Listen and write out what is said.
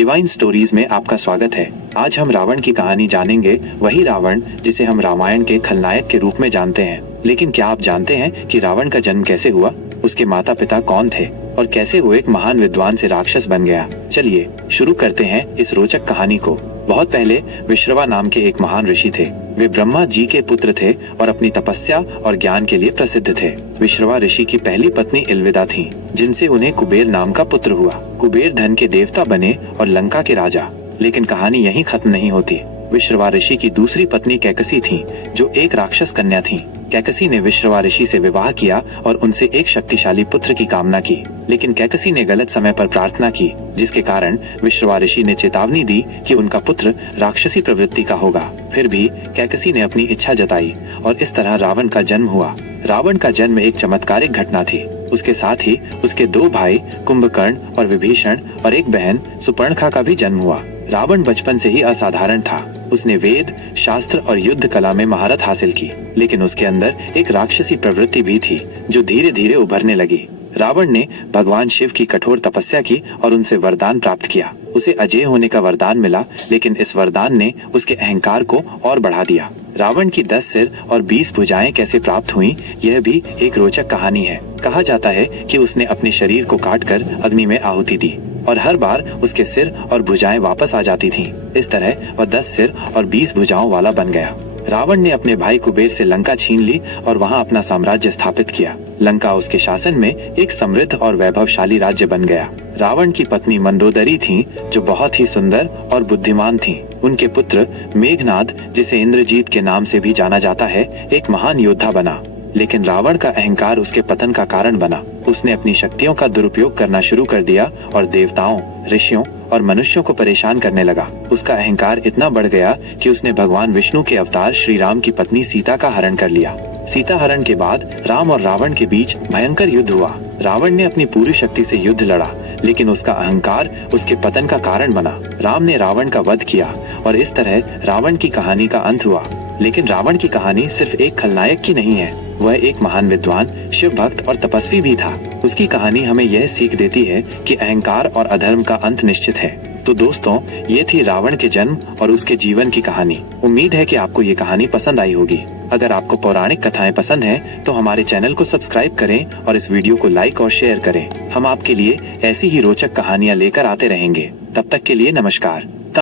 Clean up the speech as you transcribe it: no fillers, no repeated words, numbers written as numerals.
Divine stories में आपका स्वागत है। आज हम रावण की कहानी जानेंगे, वही रावण जिसे हम रामायण के खलनायक के रूप में जानते हैं। लेकिन क्या आप जानते हैं कि रावण का जन्म कैसे हुआ, उसके माता पिता कौन थे और कैसे वो एक महान विद्वान से राक्षस बन गया। चलिए शुरू करते हैं इस रोचक कहानी को। बहुत पहले विश्रवा नाम के एक महान ऋषि थे। वे ब्रह्मा जी के पुत्र थे और अपनी तपस्या और ज्ञान के लिए प्रसिद्ध थे। विश्रवा ऋषि की पहली पत्नी इल्विदा थी, जिनसे उन्हें कुबेर नाम का पुत्र हुआ। कुबेर धन के देवता बने और लंका के राजा। लेकिन कहानी यहीं खत्म नहीं होती। विश्रवा ऋषि की दूसरी पत्नी कैकसी थी, जो एक राक्षस कन्या थी। कैकसी ने विश्रवा ऋषि से विवाह किया और उनसे एक शक्तिशाली पुत्र की कामना की। लेकिन कैकसी ने गलत समय पर प्रार्थना की, जिसके कारण विश्रवा ऋषि ने चेतावनी दी कि उनका पुत्र राक्षसी प्रवृत्ति का होगा। फिर भी कैकसी ने अपनी इच्छा जताई और इस तरह रावण का जन्म हुआ। रावण का जन्म एक चमत्कारिक घटना थी। उसके साथ ही उसके दो भाई कुंभकर्ण और विभीषण और एक बहन सुपर्णखा का भी जन्म हुआ। रावण बचपन से ही असाधारण था। उसने वेद, शास्त्र और युद्ध कला में महारत हासिल की, लेकिन उसके अंदर एक राक्षसी प्रवृत्ति भी थी, जो धीरे धीरे उभरने लगी। रावण ने भगवान शिव की कठोर तपस्या की और उनसे वरदान प्राप्त किया। उसे अजय होने का वरदान मिला, लेकिन इस वरदान ने उसके अहंकार को और बढ़ा दिया। रावण की 10 सिर और 20 भुजाएं कैसे प्राप्त हुईं, यह भी एक रोचक कहानी है। कहा जाता है कि उसने अपने शरीर को काटकर अग्नि में आहुति दी और हर बार उसके सिर और भुजाएं वापस आ जाती थीं। इस तरह वह 10 सिर और 20 भुजाओं वाला बन गया। रावण ने अपने भाई कुबेर से लंका छीन ली और वहां अपना साम्राज्य स्थापित किया। लंका उसके शासन में एक समृद्ध और वैभवशाली राज्य बन गया। रावण की पत्नी मंदोदरी थी, जो बहुत ही सुंदर और बुद्धिमान थी। उनके पुत्र मेघनाद, जिसे इंद्रजीत के नाम से भी जाना जाता है, एक महान योद्धा बना। लेकिन रावण का अहंकार उसके पतन का कारण बना। उसने अपनी शक्तियों का दुरुपयोग करना शुरू कर दिया और देवताओं, ऋषियों और मनुष्यों को परेशान करने लगा। उसका अहंकार इतना बढ़ गया कि उसने भगवान विष्णु के अवतार श्री राम की पत्नी सीता का हरण कर लिया। सीता हरण के बाद राम और रावण के बीच भयंकर युद्ध हुआ। रावण ने अपनी पूरी शक्ति से युद्ध लड़ा, लेकिन उसका अहंकार उसके पतन का कारण बना। राम ने रावण का वध किया और इस तरह रावण की कहानी का अंत हुआ। लेकिन रावण की कहानी सिर्फ एक खलनायक की नहीं है, वह एक महान विद्वान, शिव भक्त और तपस्वी भी था। उसकी कहानी हमें यह सीख देती है कि अहंकार और अधर्म का अंत निश्चित है। तो दोस्तों, ये थी रावण के जन्म और उसके जीवन की कहानी। उम्मीद है कि आपको ये कहानी पसंद आई होगी। अगर आपको पौराणिक कथाएं पसंद हैं, तो हमारे चैनल को सब्सक्राइब करें और इस वीडियो को लाइक और शेयर करें। हम आपके लिए ऐसी ही रोचक कहानियां लेकर आते रहेंगे। तब तक के लिए नमस्कार।